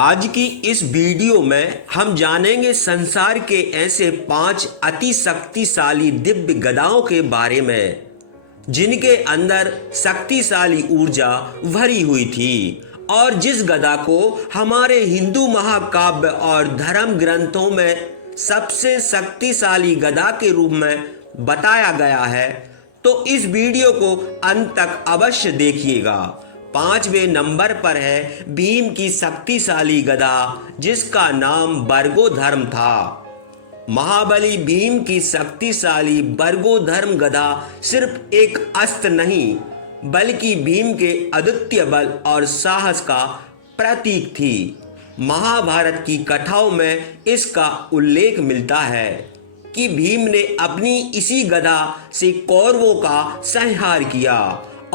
आज की इस वीडियो में हम जानेंगे संसार के ऐसे 5 अति शक्तिशाली दिव्य गदाओं के बारे में जिनके अंदर शक्तिशाली ऊर्जा भरी हुई थी और जिस गदा को हमारे हिंदू महाकाव्य और धर्म ग्रंथों में सबसे शक्तिशाली गदा के रूप में बताया गया है। तो इस वीडियो को अंत तक अवश्य देखिएगा। 5वें नंबर पर है भीम की शक्तिशाली गदा जिसका नाम बरगोधर्म था। महाबली भीम की शक्तिशाली बरगोधर्म गदा सिर्फ एक अस्त्र नहीं बल्कि भीम के अद्वितीय बल और साहस का प्रतीक थी। महाभारत की कथाओं में इसका उल्लेख मिलता है कि भीम ने अपनी इसी गदा से कौरवों का संहार किया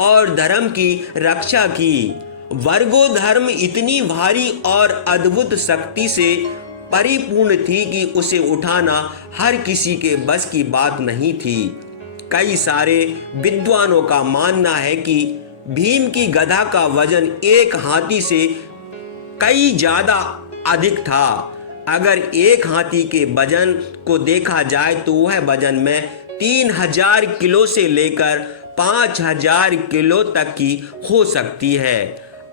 और धर्म की रक्षा की। बरगोधर्म इतनी भारी और अद्भुत शक्ति से परिपूर्ण थी कि उसे उठाना हर किसी के बस की बात नहीं थी। कई सारे विद्वानों का मानना है कि भीम की गदा का वजन एक हाथी से कई ज्यादा अधिक था। अगर एक हाथी के वजन को देखा जाए तो वह वजन में 3000 किलो से लेकर 5000 किलो तक की हो सकती है।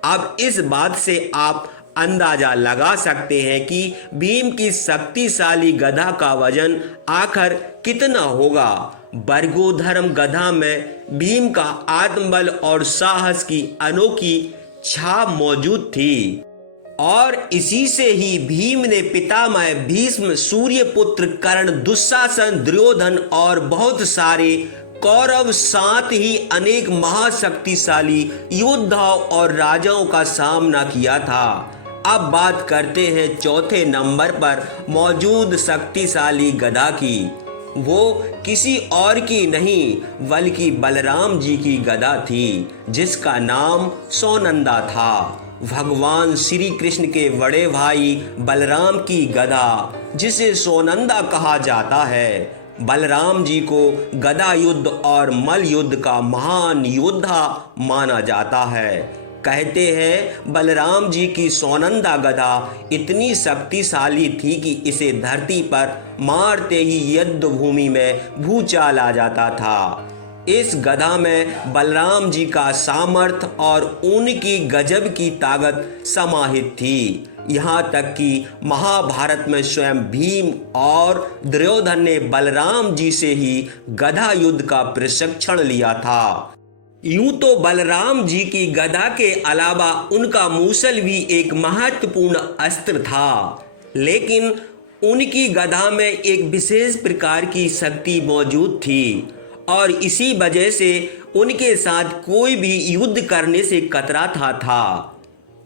अब इस बात से आप अंदाजा लगा सकते हैं कि भीम की शक्तिशाली गदा का वजन आखिर कितना होगा। बरगोधर्म गदा में भीम का आत्मबल और साहस की अनोखी छाप मौजूद थी और इसी से ही भीम ने पितामह भीष्म, सूर्यपुत्र कर्ण, दुशासन, दुर्योधन और बहुत सारे कौरव साथ ही अनेक महाशक्तिशाली योद्धाओं और राजाओं का सामना किया था। अब बात करते हैं चौथे नंबर पर मौजूद शक्तिशाली गदा की। वो किसी और की नहीं बल्कि बलराम जी की गदा थी जिसका नाम सोनंदा था। भगवान श्री कृष्ण के बड़े भाई बलराम की गदा जिसे सोनंदा कहा जाता है। बलराम जी को गदा युद्ध और मल्ल युद्ध का महान योद्धा माना जाता है। कहते हैं बलराम जी की सोनंदा गदा इतनी शक्तिशाली थी कि इसे धरती पर मारते ही युद्ध भूमि में भूचाल आ जाता था। इस गदा में बलराम जी का सामर्थ्य और उनकी गजब की ताकत समाहित थी। यहाँ तक कि महाभारत में स्वयं भीम और दुर्योधन ने बलराम जी से ही गदा युद्ध का प्रशिक्षण लिया था। यूं तो बलराम जी की गदा के अलावा उनका मूसल भी एक महत्वपूर्ण अस्त्र था, लेकिन उनकी गदा में एक विशेष प्रकार की शक्ति मौजूद थी और इसी वजह से उनके साथ कोई भी युद्ध करने से कतराता था।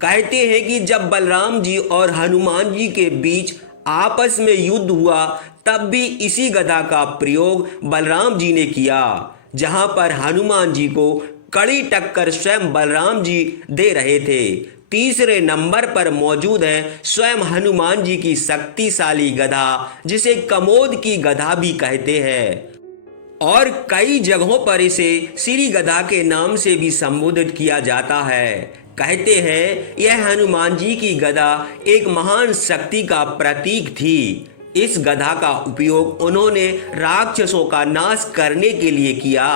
कहते हैं कि जब बलराम जी और हनुमान जी के बीच आपस में युद्ध हुआ तब भी इसी गदा का प्रयोग बलराम जी ने किया, जहां पर हनुमान जी को कड़ी टक्कर स्वयं बलराम जी दे रहे थे। तीसरे नंबर पर मौजूद है स्वयं हनुमान जी की शक्तिशाली गदा जिसे कमोद की गदा भी कहते हैं और कई जगहों पर इसे श्री गदा के नाम से भी संबोधित किया जाता है। कहते हैं यह हनुमान जी की गदा एक महान शक्ति का प्रतीक थी। इस गदा का उपयोग उन्होंने राक्षसों का नाश करने के लिए किया।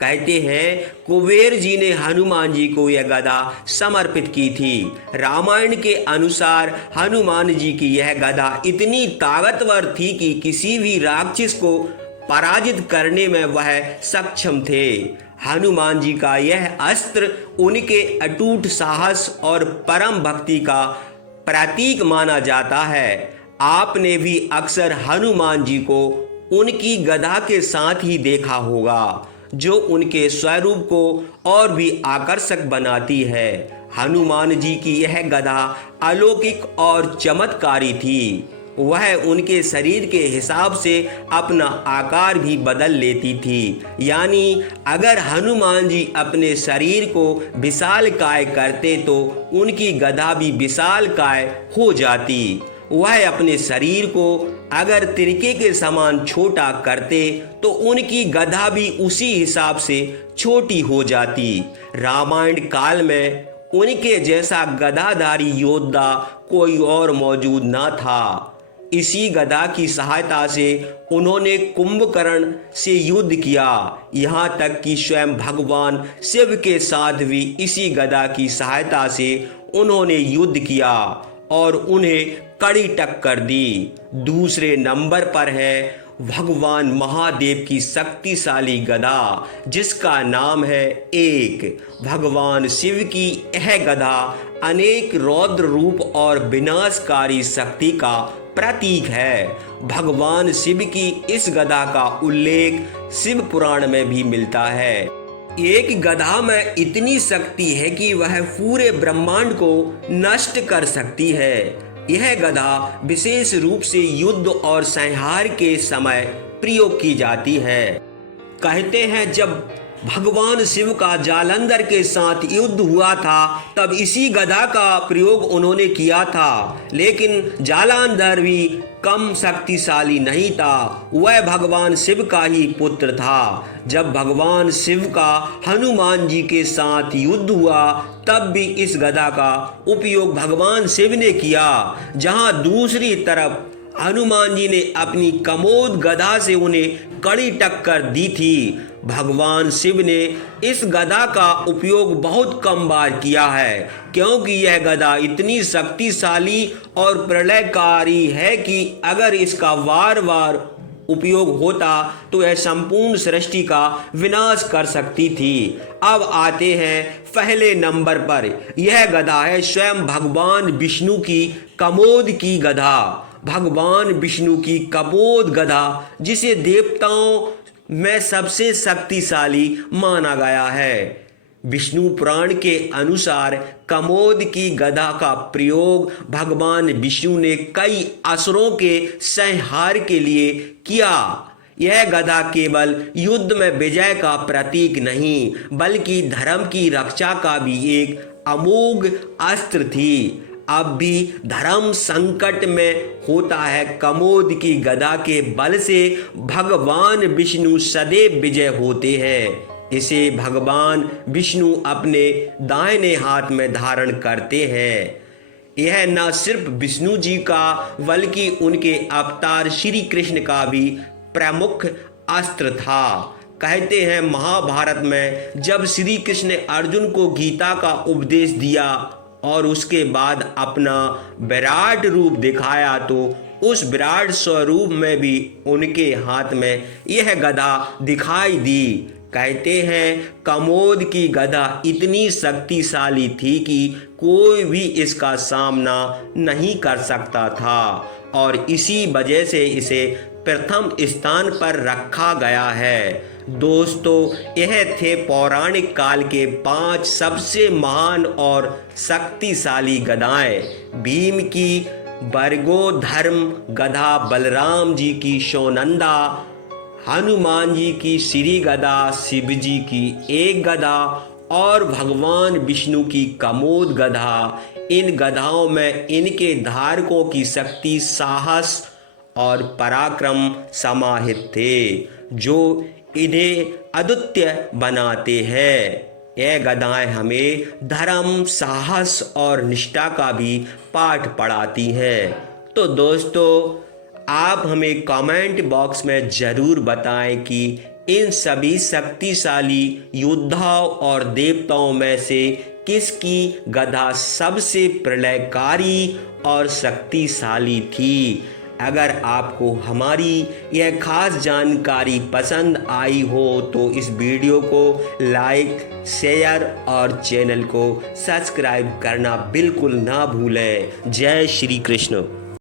कहते हैं कुबेर जी ने हनुमान जी को यह गदा समर्पित की थी। रामायण के अनुसार हनुमान जी की यह गदा इतनी ताकतवर थी कि किसी भी राक्षस को पराजित करने में वह सक्षम थे। हनुमान जी का यह अस्त्र उनके अटूट साहस और परम भक्ति का प्रतीक माना जाता है। आपने भी अक्सर हनुमान जी को उनकी गदा के साथ ही देखा होगा जो उनके स्वरूप को और भी आकर्षक बनाती है। हनुमान जी की यह गदा अलौकिक और चमत्कारी थी। वह उनके शरीर के हिसाब से अपना आकार भी बदल लेती थी, यानी अगर हनुमान जी अपने शरीर को विशालकाय करते तो उनकी गदा भी विशालकाय हो जाती। वह अपने शरीर को अगर तिनके के समान छोटा करते तो उनकी गदा भी उसी हिसाब से छोटी हो जाती। रामायण काल में उनके जैसा गदाधारी योद्धा कोई और मौजूद न था। इसी गदा की सहायता से उन्होंने कुंभकर्ण से युद्ध किया। यहाँ तक कि स्वयं भगवान शिव के साथ भी इसी गदा की सहायता से उन्होंने युद्ध किया और उन्हें कड़ी टक्कर दी। दूसरे नंबर पर है भगवान महादेव की शक्तिशाली गदा, जिसका नाम है एक। भगवान शिव की यह गदा अनेक रौद्र रूप और विनाशकारी शक्ति का प्रतीक है। भगवान शिव की इस गदा का उल्लेख शिव पुराण में भी मिलता है। एक गदा में इतनी शक्ति है कि वह पूरे ब्रह्मांड को नष्ट कर सकती है। यह गदा विशेष रूप से युद्ध और संहार के समय प्रयोग की जाती है। कहते हैं जब भगवान शिव का जालंधर के साथ युद्ध हुआ था तब इसी गदा का प्रयोग उन्होंने किया था, लेकिन जालंधर भी कम शक्तिशाली नहीं था। वह भगवान शिव का ही पुत्र था। जब भगवान शिव का हनुमान जी के साथ युद्ध हुआ तब भी इस गदा का उपयोग भगवान शिव ने किया। जहां दूसरी तरफ हनुमान जी ने अपनी कमोद गदा से उन्हें कड़ी टक्कर दी थी। भगवान शिव ने इस गदा का उपयोग बहुत कम बार किया है, क्योंकि यह गदा इतनी शक्तिशाली और प्रलयकारी है कि अगर इसका बार बार उपयोग होता तो यह संपूर्ण सृष्टि का विनाश कर सकती थी। अब आते हैं पहले नंबर पर। यह गदा है स्वयं भगवान विष्णु की कमोद की गदा। भगवान विष्णु की कमोद गदा, जिसे देवताओं में सबसे शक्तिशाली माना गया है। विष्णु पुराण के अनुसार कमोद की गदा का प्रयोग भगवान विष्णु ने कई असुरों के संहार के लिए किया। यह गदा केवल युद्ध में विजय का प्रतीक नहीं, बल्कि धर्म की रक्षा का भी एक अमोघ अस्त्र थी। अब भी धर्म संकट में होता है, कमोद की गदा के बल से भगवान विष्णु सदैव विजय होते हैं। इसे भगवान विष्णु अपने दाहिने हाथ में धारण करते हैं। यह न सिर्फ विष्णु जी का बल्कि उनके अवतार श्री कृष्ण का भी प्रमुख अस्त्र था। कहते हैं महाभारत में जब श्री कृष्ण ने अर्जुन को गीता का उपदेश दिया और उसके बाद अपना विराट रूप दिखाया तो उस विराट स्वरूप में भी उनके हाथ में यह गदा दिखाई दी। कहते हैं कमोद की गदा इतनी शक्तिशाली थी कि कोई भी इसका सामना नहीं कर सकता था और इसी वजह से इसे प्रथम स्थान पर रखा गया है। दोस्तों, यह थे पौराणिक काल के 5 सबसे महान और शक्तिशाली गदाएं। भीम की बरगो धर्म गदा, बलराम जी की शोनंदा, हनुमान जी की श्री गदा, शिव जी की एक गदा और भगवान विष्णु की कमोद गदा। इन गदाओं में इनके धारकों की शक्ति, साहस और पराक्रम समाहित थे, जो इन्हें अद्वितीय बनाते हैं। यह गदाएं हमें धर्म, साहस और निष्ठा का भी पाठ पढ़ाती हैं। तो दोस्तों, आप हमें कमेंट बॉक्स में ज़रूर बताएं कि इन सभी शक्तिशाली योद्धाओं और देवताओं में से किसकी गदा सबसे प्रलयकारी और शक्तिशाली थी। अगर आपको हमारी यह खास जानकारी पसंद आई हो तो इस वीडियो को लाइक, शेयर और चैनल को सब्सक्राइब करना बिल्कुल ना भूलें। जय श्री कृष्ण।